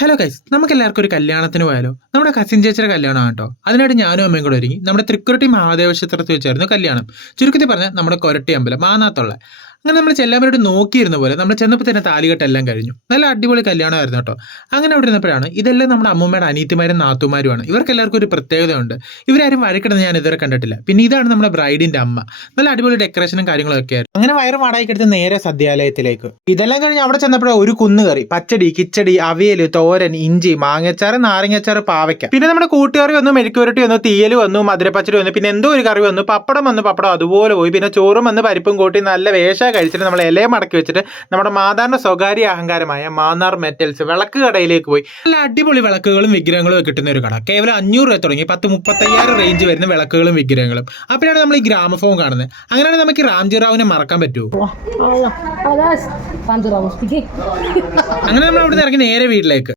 Hello guys, നമുക്ക് എല്ലാവർക്കും ഒരു കല്യാണത്തിന് പോയാലോ? നമ്മുടെ കസിൻ ചേച്ചിയുടെ കല്യാണമാണ് കേട്ടോ. അതിനായിട്ട് ഞാനും അമ്മയും കൂടെ ഒരുങ്ങി നമ്മുടെ തൃക്കുരട്ടി മഹാദേവ ക്ഷേത്രത്തിൽ വെച്ചായിരുന്നു കല്യാണം. ചുരുക്കത്തിൽ പറഞ്ഞാൽ നമ്മുടെ കൊരട്ടി അമ്പലം മാനാത്തുള്ള. അങ്ങനെ നമ്മൾ ചെല്ലാമരോട് നോക്കിയിരുന്ന പോലെ നമ്മൾ ചെന്നപ്പോൾ തന്നെ താലികെട്ടെല്ലാം കഴിഞ്ഞു. നല്ല അടിപൊളി കല്യാണമായിരുന്നു കേട്ടോ. അങ്ങനെ അവിടെ ഇരുന്നപ്പോഴാണ് ഇതെല്ലാം നമ്മുടെ അമ്മൂമ്മയുടെ അനീത്തിമാരും നാത്തുമാരുമാണ്. ഇവർക്ക് എല്ലാവർക്കും ഒരു പ്രത്യേകതയുണ്ട്. ഇവരാരും വഴക്കിടുന്ന ഞാൻ ഇതുവരെ കണ്ടിട്ടില്ല. പിന്നെ ഇതാണ് നമ്മുടെ ബ്രൈഡിന്റെ അമ്മ. നല്ല അടിപൊളി ഡെക്കറേഷനും കാര്യങ്ങളും ഒക്കെ ആയിരുന്നു. അങ്ങനെ വയറ് വാടകയ്ക്കെടുത്ത് നേരെ സദ്യാലയത്തിലേക്ക്. ഇതെല്ലാം കഴിഞ്ഞ് അവിടെ ചെന്നപ്പോഴേ ഒരു കുന്നുകറി, പച്ചടി, കിച്ചടി, അവിയൽ, തോരൻ, ഇഞ്ചി, മാങ്ങച്ചാറ്, നാരങ്ങച്ചാറ്, പാവയ്ക്ക, പിന്നെ നമ്മുടെ കൂട്ടുകറി വന്നു, മെഴുക്കുവരട്ടി വന്നു, തീയൽ വന്നു, മധുരപ്പച്ചടി വന്നു, പിന്നെ എന്തോ ഒരു കറി വന്നു, പപ്പടം വന്നു, പപ്പടം അതുപോലെ പോയി, പിന്നെ ചോറും വന്ന് പരിപ്പും കൂട്ടി നല്ല വേഷ കഴിച്ചിട്ട് നമ്മൾ ഇലയെ മടക്കി വെച്ചിട്ട് നമ്മുടെ മാതാറിന്റെ സ്വകാര്യ അഹങ്കാരമായ മാന്നാർ മെറ്റൽസ് വിളക്ക് കടയിലേക്ക് പോയി. നല്ല അടിപൊളി വിളക്കുകളും വിഗ്രഹങ്ങളും കിട്ടുന്ന ഒരു കട. കേവലം 500 രൂപ തുടങ്ങി 10-35 റേഞ്ച് വരുന്ന വിളക്കുകളും വിഗ്രഹങ്ങളും. അപ്പോഴാണ് നമ്മൾ ഈ ഗ്രാമഫോൺ കാണുന്നത്. അങ്ങനെയാണ് നമുക്ക് റാംജി റാവുവിനെ മറക്കാൻ പറ്റുമോ? അങ്ങനെ നമ്മൾ അവിടെ ഇറങ്ങി നേരെ വീട്ടിലേക്ക്.